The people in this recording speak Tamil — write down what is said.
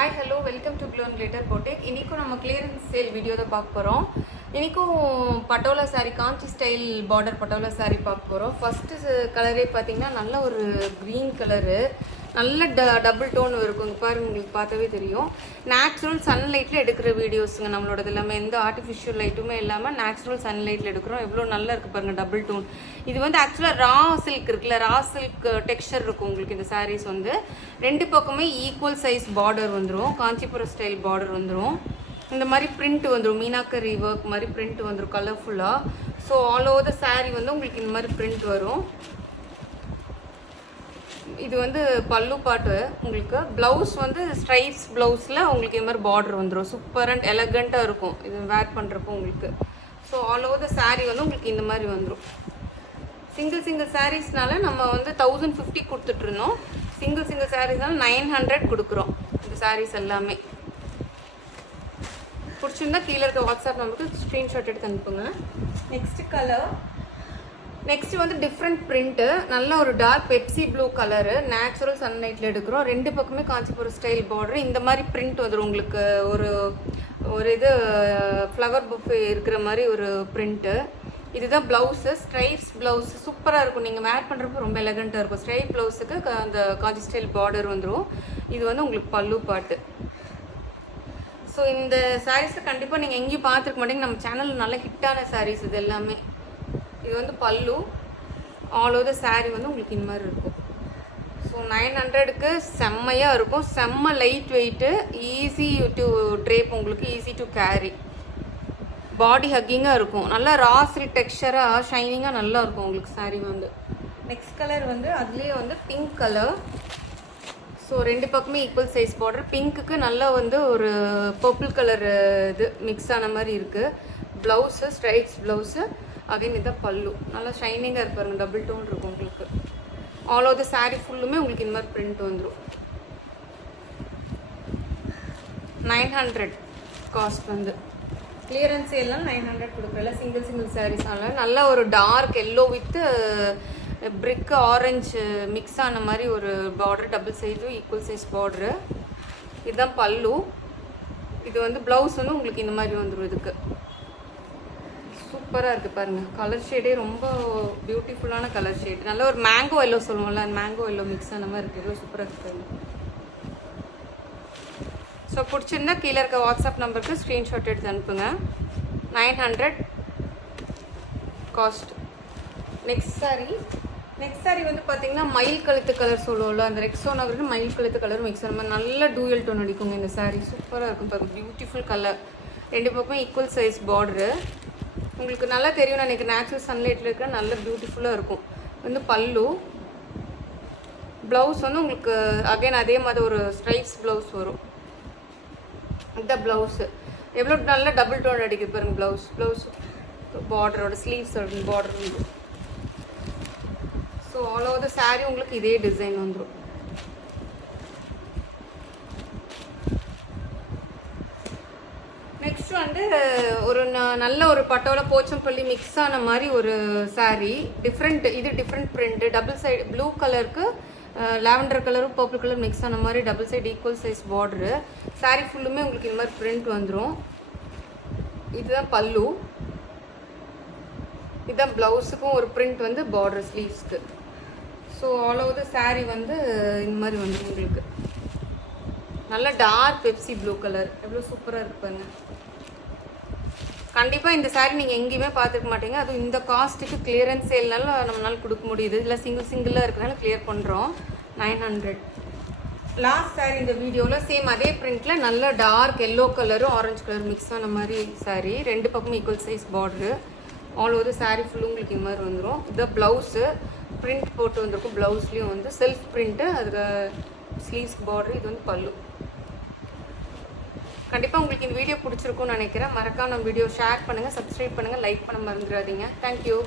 Hi hello welcome to glow and glitter boutique. இன்றைக்கும் நம்ம கிளியரன்ஸ் சேல் வீடியோ தான் பார்க்க போகிறோம். இன்றைக்கும் பட்டோலா சாரீ காஞ்சி ஸ்டைல் பார்டர் பட்டோலா சாரீ பார்க்க போகிறோம். ஃபஸ்ட்டு கலரே பார்த்தீங்கன்னா நல்ல ஒரு க்ரீன் கலரு, நல்ல டபுள் டோன் இருக்கும். பாருங்க, உங்களுக்கு பார்த்தாவே தெரியும். நேச்சுரல் சன்லைட்டில் எடுக்கிற வீடியோஸுங்க நம்மளோடது எல்லாமே. எந்த ஆர்டிஃபிஷியல் லைட்டுமே இல்லாமல் நேச்சுரல் சன்லைட்டில் எடுக்கிறோம். எவ்வளோ நல்லா இருக்குது பாருங்கள், டபுள் டோன். இது வந்து ஆக்சுவலாக ரா சில்க் இருக்குல்ல, ரா சில்க் டெக்ஸ்சர் இருக்கும் உங்களுக்கு. இந்த சாரீஸ் வந்து ரெண்டு பக்கமே ஈக்குவல் சைஸ் பார்டர் வந்துடும். காஞ்சிபுரம் ஸ்டைல் பார்டர் வந்துடும். இந்த மாதிரி பிரிண்ட் வந்துடும், மீனாக்கரி ஒர்க் மாதிரி பிரிண்ட் வந்துடும் கலர்ஃபுல்லாக. So all over the sari வந்து உங்களுக்கு இந்த மாதிரி பிரிண்ட் வரும். இது வந்து பல்லு பாட்டு. உங்களுக்கு ப்ளவுஸ் வந்து ஸ்ட்ரைப்ஸ் ப்ளவுஸில் உங்களுக்கு இது மாதிரி பார்டர் வந்துடும். சூப்பர் அண்ட் எலகண்ட்டாக இருக்கும் இது வேர் பண்ணுறப்போ உங்களுக்கு. So all over the sari வந்து உங்களுக்கு இந்த மாதிரி வந்துடும். சிங்கிள் சாரீஸ்னால நம்ம வந்து 1050 கொடுத்துட்ருந்தோம். சிங்கிள் சாரீஸ்னால 900 கொடுக்குறோம் இந்த சாரீஸ் எல்லாமே. பிடிச்சிருந்தா கீழே இருக்க வாட்ஸ்அப் நம்பருக்கு ஸ்க்ரீன்ஷாட் எடுத்து அனுப்புங்க. நெக்ஸ்ட் வந்து டிஃப்ரெண்ட் பிரிண்ட்டு, நல்ல ஒரு dark Pepsi blue colour, natural சன்லைட்டில் எடுக்கிறோம். ரெண்டு பக்கமே காஞ்சிபுரம் ஸ்டைல் பார்டர். இந்த மாதிரி பிரிண்ட் வந்துடும் உங்களுக்கு. ஒரு இது ஃப்ளவர் புஃபே இருக்கிற மாதிரி ஒரு பிரிண்ட்டு. இதுதான் ப்ளவுஸு, ஸ்ட்ரைப்ஸ் ப்ளவுஸ். சூப்பராக இருக்கும், நீங்கள் வேர் பண்ணுறப்போ ரொம்ப எலகண்ட்டாக இருக்கும். ஸ்ட்ரைப் ப்ளவுஸுக்கு அந்த காஞ்சி ஸ்டைல் பார்டர் வந்துடும். இது வந்து உங்களுக்கு பல்லு பாட்டு. ஸோ இந்த சாரீஸை கண்டிப்பாக நீங்கள் எங்கேயும் பார்த்துருக்க மாட்டீங்க. நம்ம சேனலில் நல்ல ஹிட்டான சாரீஸ் இது எல்லாமே. இது வந்து பல்லு. ஆல் ஓவர் த சாரீ வந்து உங்களுக்கு இந்த மாதிரி இருக்கும். ஸோ 900க்கு செம்மையாக இருக்கும். செம்ம light weight, easy to drape, உங்களுக்கு ஈஸி டு கேரி. பாடி ஹக்கிங்காக இருக்கும். நல்லா ரா சில்க் டெக்ஸ்சராக ஷைனிங்காக நல்லா இருக்கும் உங்களுக்கு சாரீ வந்து. நெக்ஸ்ட் கலர் வந்து அதுலேயே வந்து பிங்க் கலர். ஸோ ரெண்டு பக்கமே ஈக்குவல் சைஸ் பார்டர். பிங்க்குக்கு நல்லா வந்து ஒரு பர்பிள் கலர் இது மிக்ஸ் ஆன மாதிரி இருக்குது. Blouse stripes blouse. அகைன் இதுதான் பல்லு. நல்லா ஷைனிங்காக இருப்பாருங்க, டபுள் டோன் இருக்கும் உங்களுக்கு. ஆல் ஓவர் த சாரீ ஃபுல்லுமே உங்களுக்கு இந்த மாதிரி பிரிண்ட் வந்துடும். 900 காஸ்ட் வந்து. கிளியரன்ஸ் எல்லாம் 900 கொடுக்குறல. சிங்கிள் சாரீஸ்னால நல்ல ஒரு dark yellow with brick orange mix ஆன மாதிரி ஒரு பார்டர், டபுள் சைஸும் ஈக்குவல் சைஸ் பார்டரு. இதுதான் பல்லு. இது வந்து ப்ளவுஸ் வந்து உங்களுக்கு இந்த மாதிரி வந்துடும். இதுக்கு சூப்பராக இருக்குது பாருங்கள். கலர் ஷேடே ரொம்ப பியூட்டிஃபுல்லான கலர் ஷேட். நல்ல ஒரு மேங்கோ எல்லோ சொல்லுவோம்ல, அந்த மேங்கோ எல்லோ மிக்ஸ் ஆன மாதிரி இருக்குது. எவ்வளோ சூப்பராக இருக்குது. ஸோ பிடிச்சிருந்தா கீழே இருக்க வாட்ஸ்அப் நம்பருக்கு ஸ்க்ரீன்ஷாட் எடுத்து அனுப்புங்க. 900 காஸ்ட். நெக்ஸ்ட் சாரீ வந்து பார்த்தீங்கன்னா மயில் கழுத்து கலர் சொல்லுவோம்ல, அந்த ரெக்ஸோனா மயில் கழுத்து கலர் மிக்ஸ் ஆன மாதிரி நல்ல டூயல் டோன் அடிக்குங்க இந்த சாரீ. சூப்பராக இருக்கும் பாருங்கள், பியூட்டிஃபுல் கலர். ரெண்டு பக்கமும் ஈக்குவல் சைஸ் பார்டரு. உங்களுக்கு நல்லா தெரியும், நான் எனக்கு நேச்சுரல் சன்லைட்டில் இருக்கிற நல்ல பியூட்டிஃபுல்லாக இருக்கும். வந்து பல்லு. ப்ளவுஸ் வந்து உங்களுக்கு அகைன் அதே மாதிரி ஒரு ஸ்ட்ரைப்ஸ் ப்ளவுஸ் வரும். இந்த ப்ளவுஸு எவ்வளோ நல்லா டபுள் டோன் அடிக்குது பாருங்கள். ப்ளவுஸ் பார்டரோட ஸ்லீவ்ஸ் பார்டர் வந்து. So all over the sari உங்களுக்கு இதே டிசைன் வந்துடும். நெக்ஸ்ட் வந்து ஒரு நல்ல ஒரு பட்டோல போச்சம்பள்ளி மிக்ஸ் ஆன மாதிரி ஒரு sari. Different print. Double side blue கலருக்கு லாவெண்டர் கலரும் பர்பிள் கலர் மிக்ஸ் ஆன மாதிரி double side equal size border. Sari ஃபுல்லுமே உங்களுக்கு இந்த மாதிரி பிரிண்ட் வந்துடும். இதுதான் பல்லு. இதுதான் ப்ளவுஸுக்கும் ஒரு பிரிண்ட் வந்து பார்டர் ஸ்லீவ்ஸ்க்கு. So all over the sari வந்து இந்த மாதிரி வந்துடும் உங்களுக்கு. நல்ல டார்க் பெப்சி ப்ளூ கலர். எவ்வளோ சூப்பராக இருப்பாங்க. கண்டிப்பாக இந்த சாரீ நீங்கள் எங்கேயுமே பார்த்துக்க மாட்டீங்க. அதுவும் இந்த காஸ்ட்டுக்கு கிளியரன்ஸ் சேல்னால நம்மளால் கொடுக்க முடியுது. இல்லை சிங்கிளாக இருக்கிறனால கிளியர் பண்ணுறோம். 900. லாஸ்ட் சாரீ இந்த வீடியோவில் சேம் அதே பிரிண்டில் நல்ல டார்க் எல்லோ கலரும் ஆரஞ்சு கலர் மிக்ஸ் ஆன மாதிரி சாரீ. ரெண்டு பக்கமும் equal size border. All over sari full உங்களுக்கு இந்த மாதிரி வந்துடும். இது ப்ளவுஸு பிரிண்ட் போட்டு வந்திருக்கும். ப்ளவுஸ்லேயும் வந்து செல்ஃப் பிரிண்ட்டு, அதுக்கு ஸ்லீவ்ஸ் பார்டரு. இது வந்து பல்லு. கண்டிப்பாக உங்களுக்கு இந்த வீடியோ பிடிச்சிருக்கும்னு நினைக்கிறேன். மறக்காம நம்ம வீடியோ ஷேர் பண்ணுங்கள், சப்ஸ்கிரைப் பண்ணுங்கள், லைக் பண்ண மறந்துடாதீங்க. தேங்க்யூ.